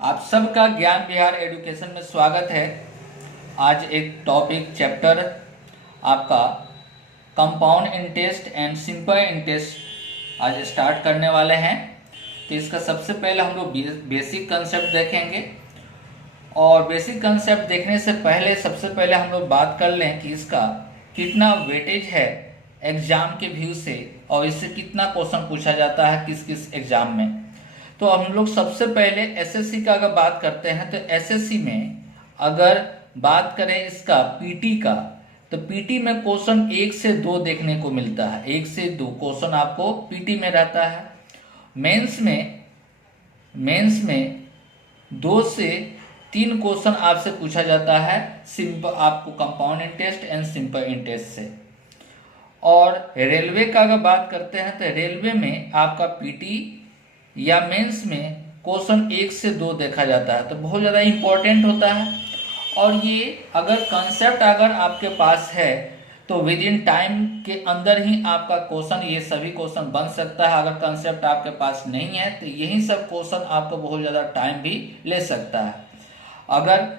आप सबका ज्ञान विहार एजुकेशन में स्वागत है। आज एक टॉपिक चैप्टर आपका compound interest and simple interest आज स्टार्ट करने वाले हैं। तो इसका सबसे पहले हम लोग बेसिक कंसेप्ट देखेंगे और बेसिक कंसेप्ट देखने से पहले सबसे पहले हम लोग बात कर लें कि इसका कितना वेटेज है एग्जाम के व्यू से और इससे कितना क्वेश्चन पूछा जाता है किस किस एग्जाम में। तो हम लोग सबसे पहले एसएससी का अगर बात करते हैं तो एसएससी में अगर बात करें इसका पीटी का, तो पीटी में क्वेश्चन 1 से 2 देखने को मिलता है। 1 से 2 क्वेश्चन आपको पीटी में रहता है। मेंस में 2 से 3 क्वेश्चन आपसे पूछा जाता है सिंपल आपको compound interest and simple interest से। और रेलवे का अगर बात करते हैं तो रेलवे में आपका पीटी या मेंस में क्वेश्चन 1 से 2 देखा जाता है, तो बहुत ज़्यादा इम्पोर्टेंट होता है। और ये अगर कंसेप्ट अगर आपके पास है तो विद इन टाइम के अंदर ही आपका क्वेश्चन ये सभी क्वेश्चन बन सकता है। अगर कंसेप्ट आपके पास नहीं है तो यही सब क्वेश्चन आपको बहुत ज़्यादा टाइम भी ले सकता है। अगर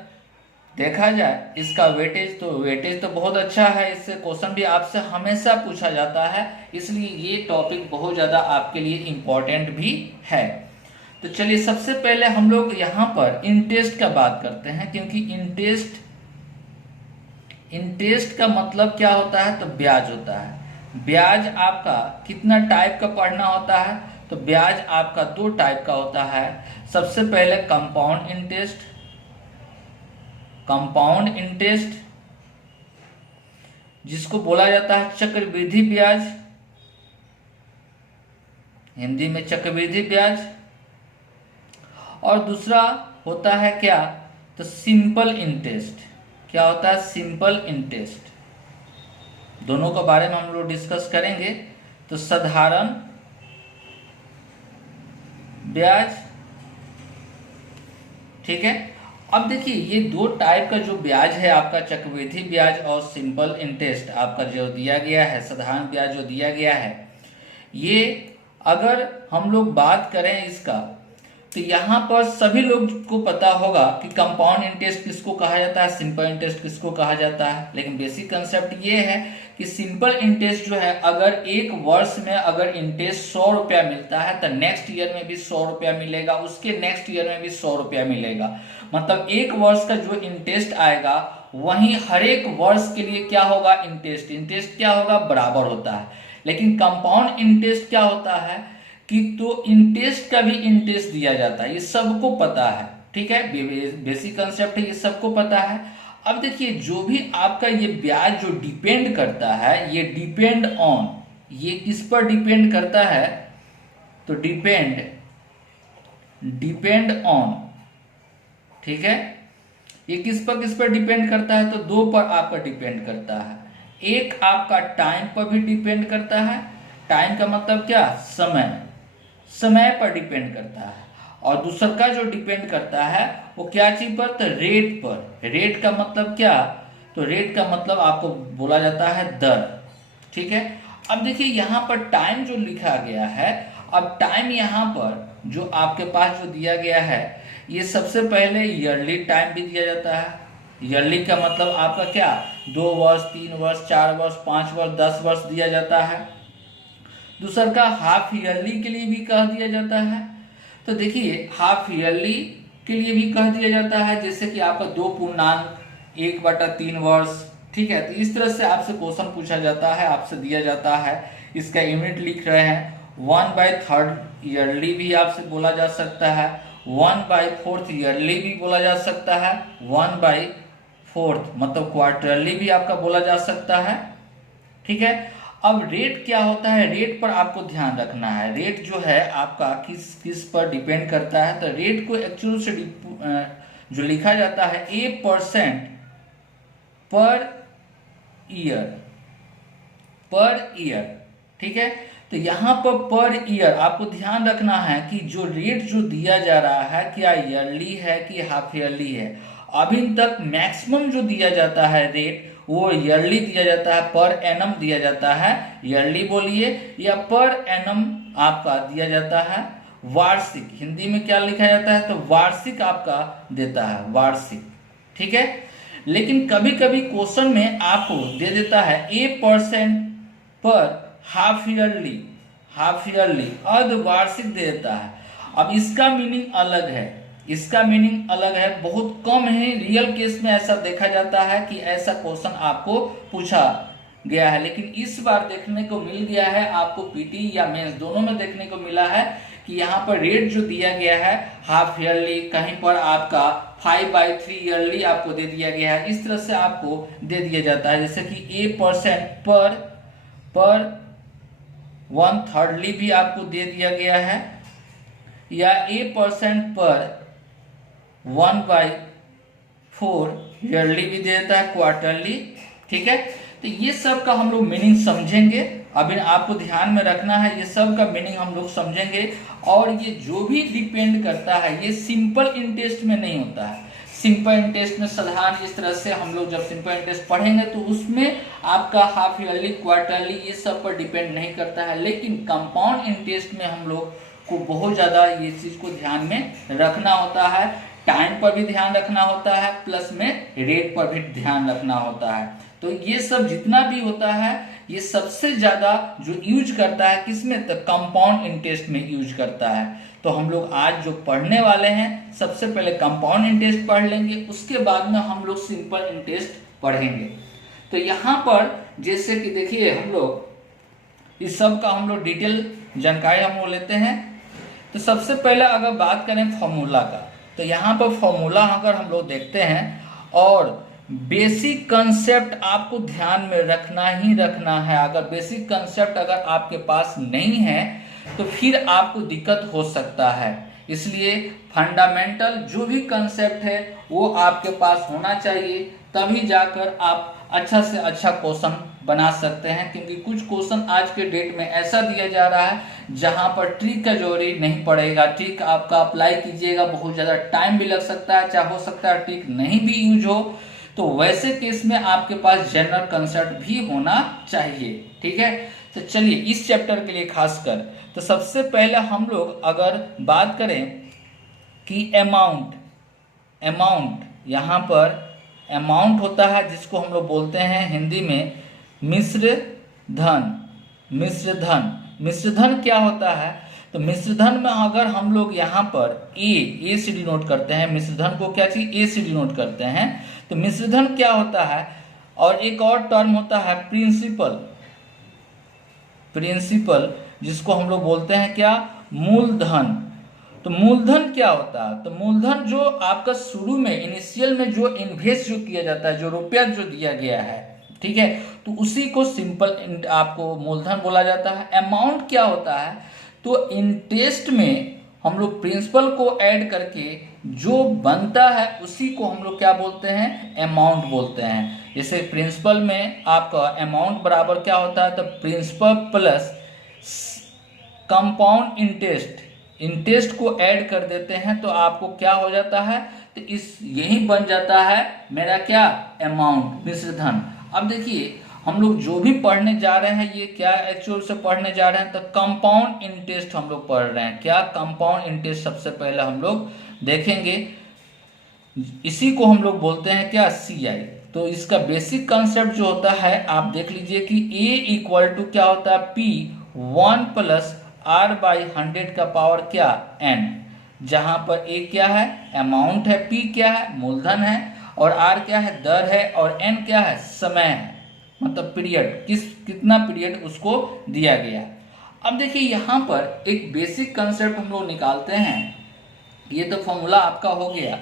देखा जाए इसका वेटेज तो बहुत अच्छा है। इससे क्वेश्चन भी आपसे हमेशा पूछा जाता है, इसलिए ये टॉपिक बहुत ज़्यादा आपके लिए इम्पोर्टेंट भी है। तो चलिए सबसे पहले हम लोग यहाँ पर इंटरेस्ट का बात करते हैं, क्योंकि इंटरेस्ट का मतलब क्या होता है तो ब्याज होता है। ब्याज आपका कितना टाइप का पढ़ना होता है तो ब्याज आपका 2 टाइप का होता है। सबसे पहले कंपाउंड इंटरेस्ट जिसको बोला जाता है चक्रवृद्धि ब्याज, हिंदी में चक्रवृद्धि ब्याज। और दूसरा होता है क्या तो सिंपल इंटरेस्ट। क्या होता है सिंपल इंटरेस्ट, दोनों के बारे में हम लोग डिस्कस करेंगे। तो साधारण ब्याज, ठीक है। अब देखिए ये 2 टाइप का जो ब्याज है आपका चक्रवृद्धि ब्याज और सिंपल इंटरेस्ट आपका जो दिया गया है, साधारण ब्याज जो दिया गया है, ये अगर हम लोग बात करें इसका तो यहाँ पर सभी लोग को पता होगा कि कंपाउंड इंटरेस्ट किसको कहा जाता है, सिंपल इंटरेस्ट किसको कहा जाता है। लेकिन बेसिक कंसेप्ट ये है कि सिंपल इंटरेस्ट जो है अगर एक वर्ष में अगर इंटरेस्ट 100 रुपया मिलता है तो नेक्स्ट ईयर में भी 100 रुपया मिलेगा, उसके नेक्स्ट ईयर में भी 100 रुपया मिलेगा। मतलब एक वर्ष का जो इंटरेस्ट आएगा वहीं हर एक वर्ष के लिए क्या होगा इंटरेस्ट क्या होगा बराबर होता है। लेकिन कंपाउंड इंटरेस्ट क्या होता है कि तो इंटरेस्ट का भी इंटरेस्ट दिया जाता है, ये सबको पता है, ठीक है। बेसिक कंसेप्ट है, ये सबको पता है। अब देखिए जो भी आपका ये ब्याज जो डिपेंड करता है, ये डिपेंड ऑन, ये किस पर डिपेंड करता है तो डिपेंड ऑन, ठीक है। ये किस पर डिपेंड करता है तो 2 पर आपका डिपेंड करता है। एक आपका टाइम पर भी डिपेंड करता है, टाइम का मतलब क्या समय पर डिपेंड करता है। और दूसरा का जो डिपेंड करता है वो क्या चीज पर तो रेट पर। रेट का मतलब क्या तो रेट का मतलब आपको बोला जाता है दर, ठीक है। अब देखिए यहाँ पर टाइम जो लिखा गया है, अब टाइम यहाँ पर जो आपके पास जो दिया गया है, ये सबसे पहले ईयरली टाइम भी दिया जाता है। ईयरली का मतलब आपका क्या 2 वर्ष 3 वर्ष 4 वर्ष 5 वर्ष 10 वर्ष दिया जाता है। दूसरा का हाफ ईयरली के लिए भी कह दिया जाता है। तो देखिए हाफ ईयरली के लिए भी कह दिया जाता है, जैसे कि आपका 2.1/3 वर्ष, ठीक है। तो इस तरह से आपसे क्वेश्चन पूछा जाता है, आपसे दिया जाता है। इसका यूनिट लिख रहे हैं 1/3 ईयरली भी आपसे बोला जा सकता है, 1/4 ईयरली भी बोला जा सकता है, 1/4 मतलब क्वार्टरली भी आपका बोला जा सकता है, ठीक है। अब रेट क्या होता है, रेट पर आपको ध्यान रखना है। रेट जो है आपका किस पर डिपेंड करता है तो रेट को एक्चुअल से जो लिखा जाता है 1% पर ईयर, ठीक है। तो यहाँ पर ईयर आपको ध्यान रखना है कि जो रेट जो दिया जा रहा है क्या ईयरली है कि हाफ ईयरली है। अभी तक मैक्सिमम जो दिया जाता है रेट वो ईयरली दिया जाता है, पर एनम दिया जाता है। ईयरली बोलिए या पर एनम आपका दिया जाता है वार्षिक, हिंदी में क्या लिखा जाता है, तो वार्षिक आपका देता है, वार्षिक। ठीक है, लेकिन कभी कभी क्वेश्चन में आपको दे देता है A% पर हाफ ईयरली, हाफ ईयरली अर्धवार्षिक दे देता है। अब इसका मीनिंग अलग है, इसका मीनिंग अलग है, बहुत कम है रियल केस में ऐसा देखा जाता है कि ऐसा क्वेश्चन आपको पूछा गया है, लेकिन इस बार देखने को मिल गया है आपको, पीटी या मेंस दोनों में देखने को मिला है कि यहाँ पर रेट जो दिया गया है हाफ ईयरली, कहीं पर आपका 5/3 ईयरली आपको दे दिया गया है, इस तरह से आपको दे दिया जाता है। जैसे कि A% पर 1/3 भी आपको दे दिया गया है, या A% पर 1/4 ईयरली भी दे देता है, क्वार्टरली। ठीक है, तो ये सब का हम लोग मीनिंग समझेंगे, अभी आपको ध्यान में रखना है, ये सब का मीनिंग हम लोग समझेंगे। और ये जो भी डिपेंड करता है ये सिंपल इंटरेस्ट में नहीं होता है। सिंपल इंटरेस्ट में साधारण इस तरह से हम लोग जब सिंपल इंटरेस्ट पढ़ेंगे तो उसमें आपका हाफ ईयरली, क्वार्टरली ये सब पर डिपेंड नहीं करता है, लेकिन कंपाउंड इंटरेस्ट में हम लोग को बहुत ज़्यादा ये चीज़ को ध्यान में रखना होता है, टाइम पर भी ध्यान रखना होता है, प्लस में रेट पर भी ध्यान रखना होता है। तो ये सब जितना भी होता है ये सबसे ज्यादा जो यूज करता है किसमें, तो कंपाउंड इंटरेस्ट में यूज करता है। तो हम लोग आज जो पढ़ने वाले हैं सबसे पहले कंपाउंड इंटरेस्ट पढ़ लेंगे, उसके बाद में हम लोग सिंपल इंटरेस्ट पढ़ेंगे। तो यहाँ पर जैसे कि देखिए हम लोग इस सब का हम लोग डिटेल जानकारी हम लोग लेते हैं। तो सबसे पहले अगर बात करें फॉर्मूला का, तो यहाँ पर फॉर्मूला अगर हम लोग देखते हैं, और बेसिक कंसेप्ट आपको ध्यान में रखना ही रखना है। अगर बेसिक कंसेप्ट अगर आपके पास नहीं है तो फिर आपको दिक्कत हो सकता है, इसलिए फंडामेंटल जो भी कंसेप्ट है वो आपके पास होना चाहिए, तभी जाकर आप अच्छा से अच्छा क्वेश्चन बना सकते हैं। क्योंकि कुछ क्वेश्चन आज के डेट में ऐसा दिया जा रहा है जहां पर ट्रिक का जरूरी नहीं पड़ेगा, ट्रिक आपका अप्लाई कीजिएगा बहुत ज़्यादा टाइम भी लग सकता है, चाहे हो सकता है ट्रिक नहीं भी यूज हो, तो वैसे केस में आपके पास जनरल कंसेप्ट भी होना चाहिए। ठीक है, तो चलिए इस चैप्टर के लिए खासकर, तो सबसे पहले हम लोग अगर बात करें कि अमाउंट, यहाँ पर अमाउंट होता है जिसको हम लोग बोलते हैं हिंदी में मिश्र धन। मिश्र धन क्या होता है, तो मिश्र धन में अगर हम लोग यहाँ पर ए से डिनोट करते हैं, मिश्र धन को क्या चीज ए से डिनोट करते हैं, तो मिश्र धन क्या होता है, और एक और टर्म होता है प्रिंसिपल जिसको हम लोग बोलते हैं क्या, मूलधन। तो मूलधन क्या होता है, तो मूलधन जो आपका शुरू में इनिशियल में जो इन्वेस्ट जो किया जाता है, जो रुपया जो दिया गया है, ठीक है, तो उसी को सिंपल आपको मूलधन बोला जाता है। अमाउंट क्या होता है, तो इंटरेस्ट में हम लोग प्रिंसिपल को ऐड करके जो बनता है उसी को हम लोग क्या बोलते हैं, अमाउंट बोलते हैं। जैसे प्रिंसिपल में आपका अमाउंट बराबर क्या होता है, तो प्रिंसिपल प्लस कंपाउंड इंटरेस्ट को ऐड कर देते हैं तो आपको क्या हो जाता है, तो इस यही बन जाता है मेरा क्या, अमाउंट, मिश्र धन। अब देखिए हम लोग जो भी पढ़ने जा रहे हैं ये क्या एक्चुअल से पढ़ने जा रहे हैं, तो कंपाउंड इंटरेस्ट हम लोग पढ़ रहे हैं। क्या, कंपाउंड इंटरेस्ट सबसे पहले हम लोग देखेंगे, इसी को हम लोग बोलते हैं क्या, CI। तो इसका बेसिक कंसेप्ट जो होता है आप देख लीजिए कि A इक्वल टू क्या होता है, P 1 प्लस R/100 का पावर क्या, N, जहां पर A क्या है, अमाउंट है, P क्या है, मूलधन है, और R क्या है, दर है, और N क्या है, समय है, मतलब पीरियड, कितना पीरियड उसको दिया गया। अब देखिए यहाँ पर एक बेसिक कंसेप्ट हम लोग निकालते हैं, ये तो फॉर्मूला आपका हो गया।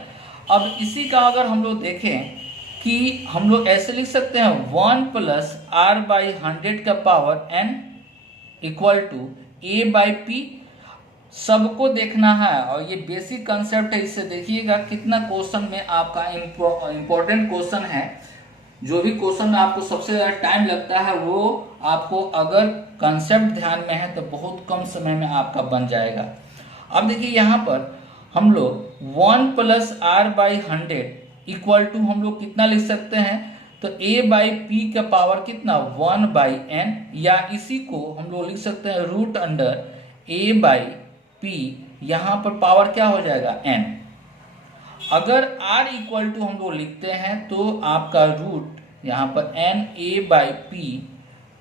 अब इसी का अगर हम लोग देखें कि हम लोग ऐसे लिख सकते हैं 1 प्लस R/100 का power N equal to A/P, सबको देखना है, और ये बेसिक कंसेप्ट है, इससे देखिएगा कितना क्वेश्चन में आपका इम्पोर्टेंट क्वेश्चन है। जो भी क्वेश्चन में आपको सबसे ज़्यादा टाइम लगता है वो आपको अगर कंसेप्ट ध्यान में है तो बहुत कम समय में आपका बन जाएगा। अब देखिए यहाँ पर हम लोग 1 प्लस R/100 इक्वल टू हम लोग कितना लिख सकते हैं, तो A/P का पावर कितना, 1/N, या इसी को हम लोग लिख सकते हैं रूट अंडर A/P यहाँ पर पावर क्या हो जाएगा n। अगर r इक्वल टू हम लोग लिखते हैं तो आपका रूट यहाँ पर NA/P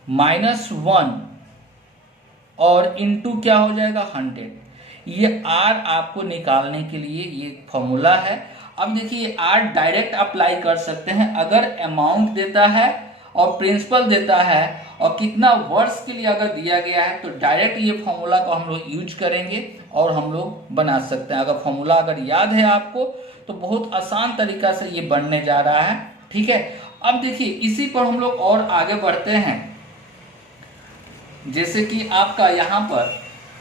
-1 और इंटू क्या हो जाएगा 100। ये r आपको निकालने के लिए ये फॉर्मूला है। अब देखिए r डायरेक्ट अप्लाई कर सकते हैं, अगर अमाउंट देता है और प्रिंसिपल देता है और कितना वर्ष के लिए अगर दिया गया है तो डायरेक्ट ये फॉर्मूला को हम लोग यूज करेंगे और हम लोग बना सकते हैं। अगर फॉर्मूला अगर याद है आपको तो बहुत आसान तरीका से ये बनने जा रहा है, ठीक है। अब देखिए इसी पर हम लोग और आगे बढ़ते हैं। जैसे कि आपका यहाँ पर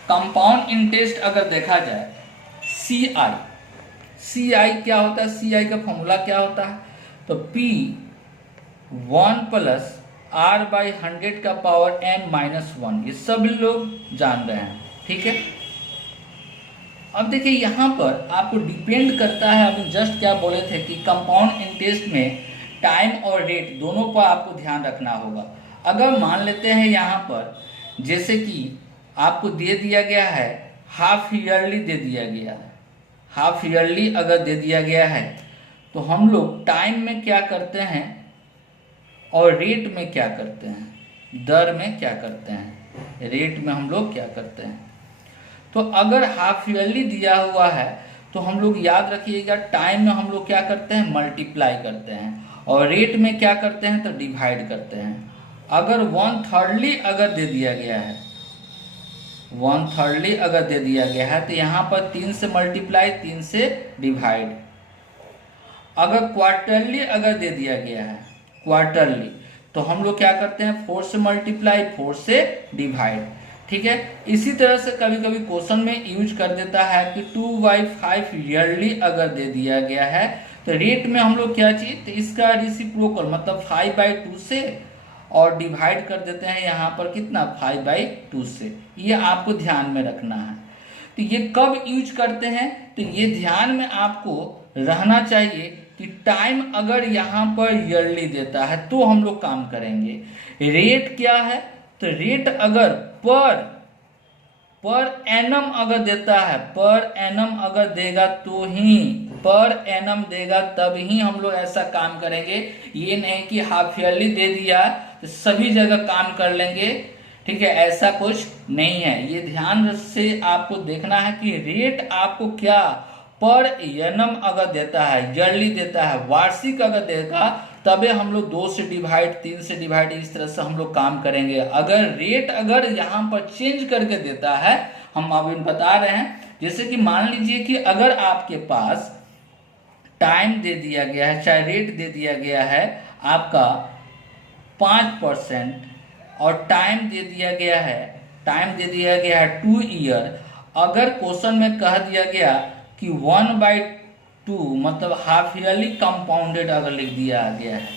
कंपाउंड इंटरेस्ट अगर देखा जाए CI क्या होता है, CI का फॉर्मूला क्या होता है, तो P1 + R/100 का पावर n-1, ये सभी लोग जान रहे हैं, ठीक है। अब देखिए यहाँ पर आपको डिपेंड करता है, अभी जस्ट क्या बोले थे कि कंपाउंड इंटरेस्ट में टाइम और रेट दोनों पर आपको ध्यान रखना होगा। अगर मान लेते हैं यहाँ पर जैसे कि आपको दे दिया गया है हाफ ईयरली दे दिया गया है, हाफ ईयरली अगर दे दिया गया है तो हम लोग टाइम में क्या करते हैं और रेट में क्या करते हैं, दर में क्या करते हैं, रेट में हम लोग क्या करते हैं। तो अगर हाफ ईयरली दिया हुआ है तो हम लोग याद रखिएगा टाइम में हम लोग क्या करते हैं मल्टीप्लाई करते हैं और रेट में क्या करते हैं तो डिवाइड करते हैं। अगर 1/3 अगर दे दिया गया है, 1/3 अगर दे दिया गया है तो यहाँ पर 3 से मल्टीप्लाई 3 से डिवाइड। अगर क्वार्टरली अगर दे दिया गया है क्वार्टरली तो हम लोग क्या करते हैं 4 से मल्टीप्लाई 4 से डिवाइड, ठीक है। इसी तरह से कभी कभी क्वेश्चन में यूज कर देता है कि 2/5 ईयरली अगर दे दिया गया है तो रेट में हम लोग क्या चाहिए तो इसका रेसिप्रोकल मतलब 5/2 से और डिवाइड कर देते हैं यहाँ पर कितना 5/2 से। ये आपको ध्यान में रखना है। तो ये कब यूज करते हैं तो ये ध्यान में आपको रहना चाहिए कि टाइम अगर यहाँ पर ईयरली देता है तो हम लोग काम करेंगे। रेट क्या है तो रेट अगर पर एनम अगर देता है, पर एनम अगर देगा तो ही, पर एनम देगा तब ही हम लोग ऐसा काम करेंगे। ये नहीं कि हाफ ईयरली दे दिया तो सभी जगह काम कर लेंगे, ठीक है, ऐसा कुछ नहीं है। ये ध्यान से आपको देखना है कि रेट आपको क्या पर एनम अगर देता है, ईयरली देता है, वार्षिक अगर देगा तबे हम लोग 2 से डिवाइड 3 से डिवाइड इस तरह से हम लोग काम करेंगे। अगर रेट अगर यहाँ पर चेंज करके देता है, हम अभी बता रहे हैं, जैसे कि मान लीजिए कि अगर आपके पास टाइम दे दिया गया है, चाहे रेट दे दिया गया है आपका 5% और टाइम दे दिया गया है 2 ईयर। अगर क्वेश्चन में कह दिया गया कि 1/2 मतलब हाफ ईयरली कंपाउंडेड अगर लिख दिया गया है,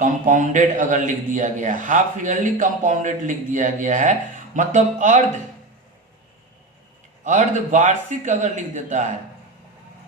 कंपाउंडेड अगर लिख दिया गया है, हाफ ईयरली कंपाउंडेड लिख दिया गया है मतलब अर्धवार्षिक अगर लिख देता है,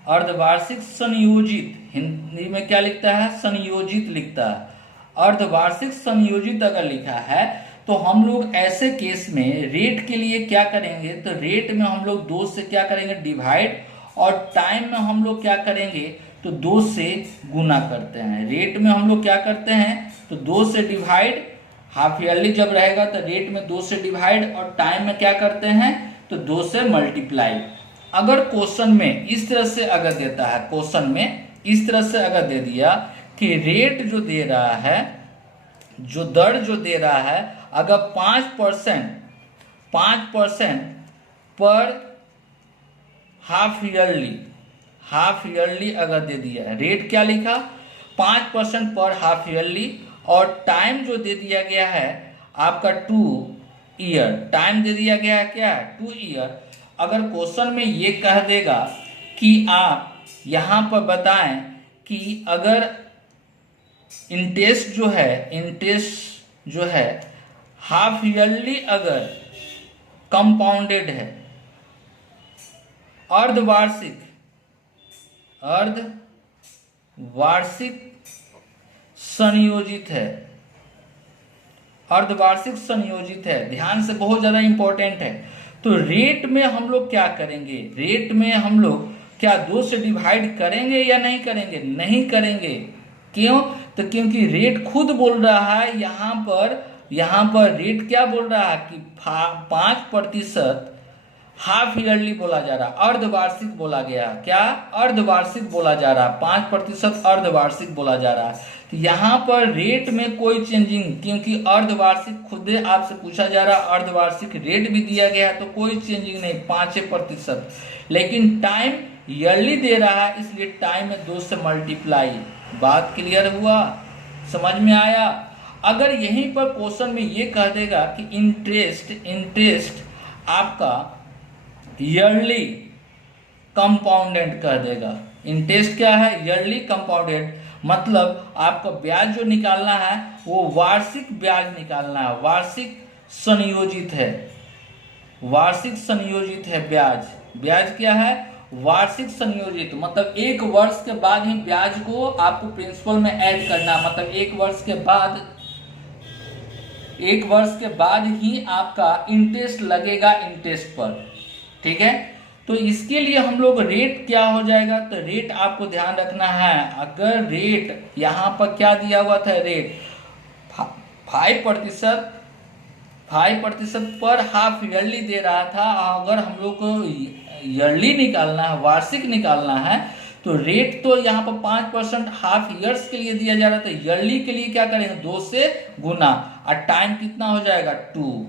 अर्धवार्षिक संयोजित, हिंदी में क्या लिखता है संयोजित लिखता है, अर्धवार्षिक संयोजित अगर लिखा है तो हम लोग ऐसे केस में रेट के लिए क्या करेंगे तो रेट में हम लोग 2 से क्या करेंगे डिवाइड और टाइम में हम लोग क्या करेंगे तो 2 से गुना करते हैं। रेट में हम लोग क्या करते हैं तो 2 से डिवाइड, हाफ ईयरली जब रहेगा तो रेट में 2 से डिवाइड और टाइम में क्या करते हैं तो 2 से मल्टीप्लाई। अगर क्वेश्चन में इस तरह से अगर देता है, क्वेश्चन में इस तरह से अगर दे दिया कि रेट जो दे रहा है, जो दर जो दे रहा है अगर 5% पर हाफ ईयरली अगर दे दिया है, रेट क्या लिखा 5% पर हाफ ईयरली और टाइम जो दे दिया गया है आपका 2 ईयर, टाइम दे दिया गया है क्या 2 ईयर। अगर क्वेश्चन में ये कह देगा कि आप यहाँ पर बताएं कि अगर इंटरेस्ट जो है हाफ ईयरली अगर कंपाउंडेड है, अर्धवार्षिक संयोजित है, अर्धवार्षिक संयोजित है, ध्यान से बहुत ज्यादा इंपॉर्टेंट है। तो रेट में हम लोग क्या करेंगे, रेट में हम लोग क्या 2 से डिवाइड करेंगे या नहीं करेंगे? नहीं करेंगे। क्यों? तो क्योंकि रेट खुद बोल रहा है यहाँ पर रेट क्या बोल रहा है कि 5% हाफ ईयरली बोला जा रहा, अर्धवार्षिक बोला गया। क्या? अर्धवार्षिक बोला जा रहा, 5% अर्धवार्षिक बोला जा रहा है। तो यहाँ पर रेट में कोई चेंजिंग, क्योंकि अर्धवार्षिक खुद आपसे पूछा जा रहा, अर्धवार्षिक रेट भी दिया गया है, तो कोई चेंजिंग नहीं, 5%। लेकिन टाइम ईयरली दे रहा है, इसलिए टाइम में 2 से मल्टीप्लाई। बात क्लियर हुआ? समझ में आया? अगर यहीं पर क्वेश्चन में ये कह देगा कि इंटरेस्ट आपका ईयरली कंपाउंडेड कह देगा, इंटरेस्ट क्या है? ईयरली कंपाउंडेड, मतलब आपका ब्याज जो निकालना है वो वार्षिक ब्याज निकालना है, वार्षिक संयोजित है, वार्षिक संयोजित है ब्याज। ब्याज क्या है? वार्षिक संयोजित, मतलब 1 वर्ष के बाद ही ब्याज को आपको प्रिंसिपल में ऐड करना, मतलब 1 वर्ष के बाद ही आपका इंटरेस्ट लगेगा इंटरेस्ट पर। ठीक है, तो इसके लिए हम लोग रेट क्या हो जाएगा, तो रेट आपको ध्यान रखना है। अगर रेट यहाँ पर क्या दिया हुआ था, रेट 5% पर हाफ ईयरली दे रहा था, अगर हम लोग को ईयरली निकालना है, वार्षिक निकालना है, तो रेट तो यहाँ पर 5% हाफ ईयर्स के लिए दिया जा रहा था, ईयरली के लिए क्या करेंगे 2 से गुना, और टाइम कितना हो जाएगा 2।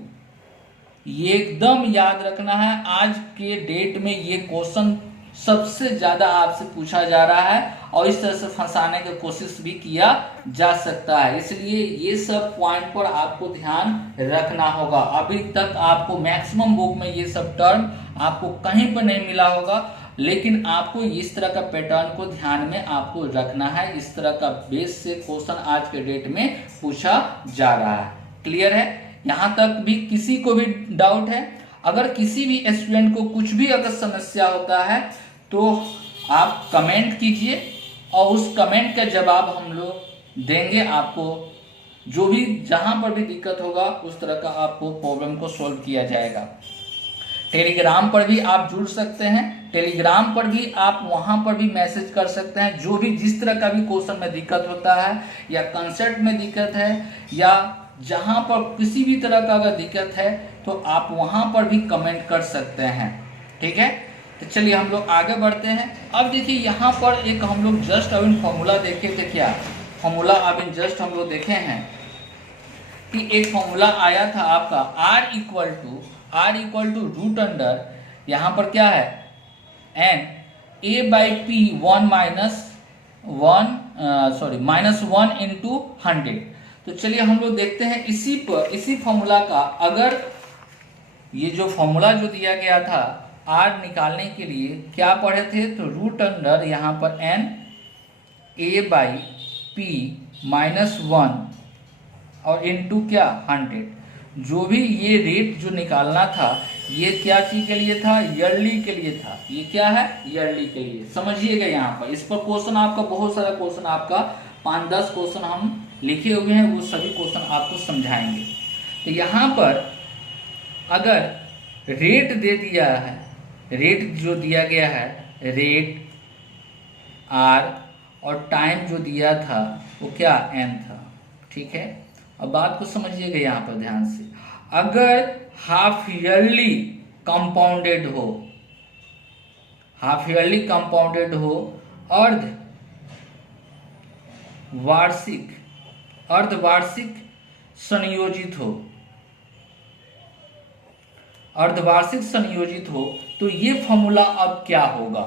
ये एकदम याद रखना है, आज के डेट में ये क्वेश्चन सबसे ज्यादा आपसे पूछा जा रहा है और इस तरह से फंसाने की कोशिश भी किया जा सकता है, इसलिए ये सब पॉइंट पर आपको ध्यान रखना होगा। अभी तक आपको मैक्सिमम बुक में ये सब टर्म आपको कहीं पर नहीं मिला होगा, लेकिन आपको इस तरह का पैटर्न को ध्यान में आपको रखना है। इस तरह का बेस से क्वेश्चन आज के डेट में पूछा जा रहा है। क्लियर है? यहाँ तक भी किसी को भी डाउट है? अगर किसी भी स्टूडेंट को कुछ भी अगर समस्या होता है तो आप कमेंट कीजिए और उस कमेंट का जवाब हम लोग देंगे आपको। जो भी जहां पर भी दिक्कत होगा उस तरह का आपको प्रॉब्लम को सॉल्व किया जाएगा। टेलीग्राम पर भी आप जुड़ सकते हैं, टेलीग्राम पर भी आप वहां पर भी मैसेज कर सकते हैं। जो भी जिस तरह का भी क्वेश्चन में दिक्कत होता है या कंसेप्ट में दिक्कत है या जहां पर किसी भी तरह का अगर दिक्कत है तो आप वहां पर भी कमेंट कर सकते हैं। ठीक है, तो चलिए हम लोग आगे बढ़ते हैं। अब देखिए यहाँ पर एक हम लोग जस्ट अभी फॉर्मूला देखे थे। क्या फॉर्मूला अभी जस्ट हम लोग देखे हैं कि एक फॉर्मूला आया था आपका R equal to root under, यहाँ पर क्या है एन A/P 1 माइनस 1 इंटू 100। तो चलिए हम लोग देखते हैं इसी फॉर्मूला का, अगर ये जो फॉर्मूला जो दिया गया था R निकालने के लिए क्या पढ़े थे, तो रूट अंडर यहाँ पर n A/P माइनस 1 और इंटू क्या 100। जो भी ये रेट जो निकालना था ये क्या चीज के लिए था, ईयरली के लिए था। ये क्या है, ईयरली के लिए। समझिएगा यहाँ पर इस पर क्वेश्चन आपका बहुत सारा क्वेश्चन आपका 5-10 क्वेश्चन हम लिखे हुए हैं, वो सभी क्वेश्चन आपको समझाएंगे। तो यहाँ पर अगर रेट दे दिया है, रेट जो दिया गया है रेट R और टाइम जो दिया था वो क्या n था। ठीक है, अब बात को समझिएगा यहाँ पर ध्यान से। अगर हाफ ईयरली कंपाउंडेड हो, हाफ ईयरली कंपाउंडेड हो, अर्धवार्षिक संयोजित हो, अर्धवार्षिक संयोजित हो, तो ये फॉर्मूला अब क्या होगा।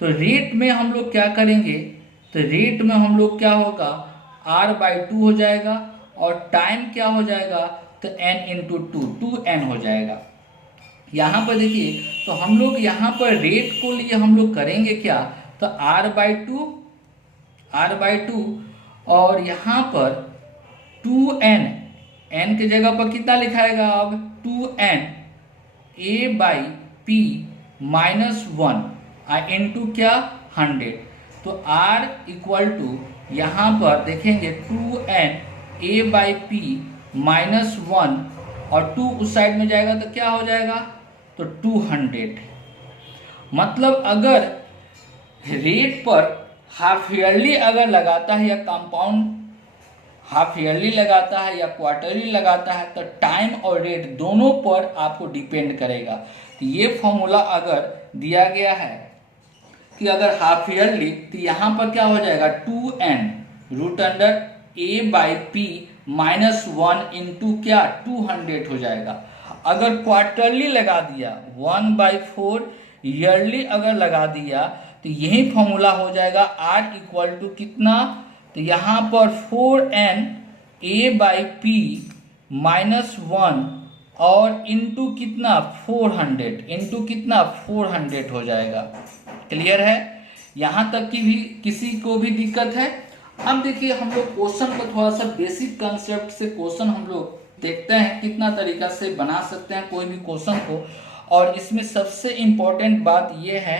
तो रेट में हम लोग क्या करेंगे, तो रेट में हम लोग क्या होगा R/2 हो जाएगा और टाइम क्या हो जाएगा, तो n इंटू 2n हो जाएगा। यहाँ पर देखिए, तो हम लोग यहाँ पर रेट को लिए हम लोग करेंगे क्या, तो R/2 और यहाँ पर 2n, n के जगह पर कितना लिखाएगा अब 2n A/P माइनस 1 इंटू क्या 100। तो R इक्वल टू यहाँ पर देखेंगे 2n A/P माइनस 1 और 2 उस साइड में जाएगा तो क्या हो जाएगा तो 200। मतलब अगर रेट पर हाफ ईयरली अगर लगाता है या कंपाउंड हाफ ईयरली लगाता है या क्वार्टरली लगाता है तो टाइम और रेट दोनों पर आपको डिपेंड करेगा। तो ये फॉर्मूला अगर दिया गया है कि अगर हाफ ईयरली तो यहाँ पर क्या हो जाएगा 2n root under a/p -1 into क्या 200 हो जाएगा। अगर क्वार्टरली लगा दिया 1/4, ईयरली अगर लगा दिया तो यही फॉर्मूला हो जाएगा r इक्वल टू कितना, तो यहाँ पर 4n a/p -1 और इंटू कितना 400 इंटू कितना 400 हो जाएगा। क्लियर है? यहाँ तक की भी किसी को भी दिक्कत है? अब देखिए हम लोग क्वेश्चन को थोड़ा सा बेसिक कंसेप्ट से क्वेश्चन हम लोग देखते हैं कितना तरीका से बना सकते हैं कोई भी क्वेश्चन को। और इसमें सबसे इम्पोर्टेंट बात यह है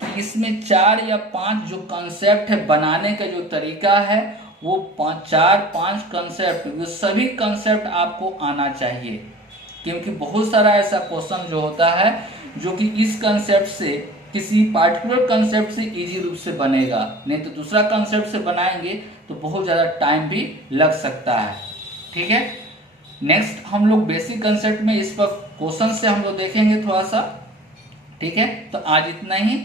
कि इसमें 4 या 5 जो कंसेप्ट है बनाने का जो तरीका है वो 4-5 कंसेप्ट, वो सभी कंसेप्ट आपको आना चाहिए, क्योंकि बहुत सारा ऐसा क्वेश्चन जो होता है जो कि इस कंसेप्ट से किसी पार्टिकुलर कंसेप्ट से इजी रूप से बनेगा, नहीं तो दूसरा कंसेप्ट से बनाएंगे तो बहुत ज़्यादा टाइम भी लग सकता है। ठीक है, नेक्स्ट हम लोग बेसिक कंसेप्ट में इस पर क्वेश्चन से हम लोग देखेंगे थोड़ा सा। ठीक है, तो आज इतना ही।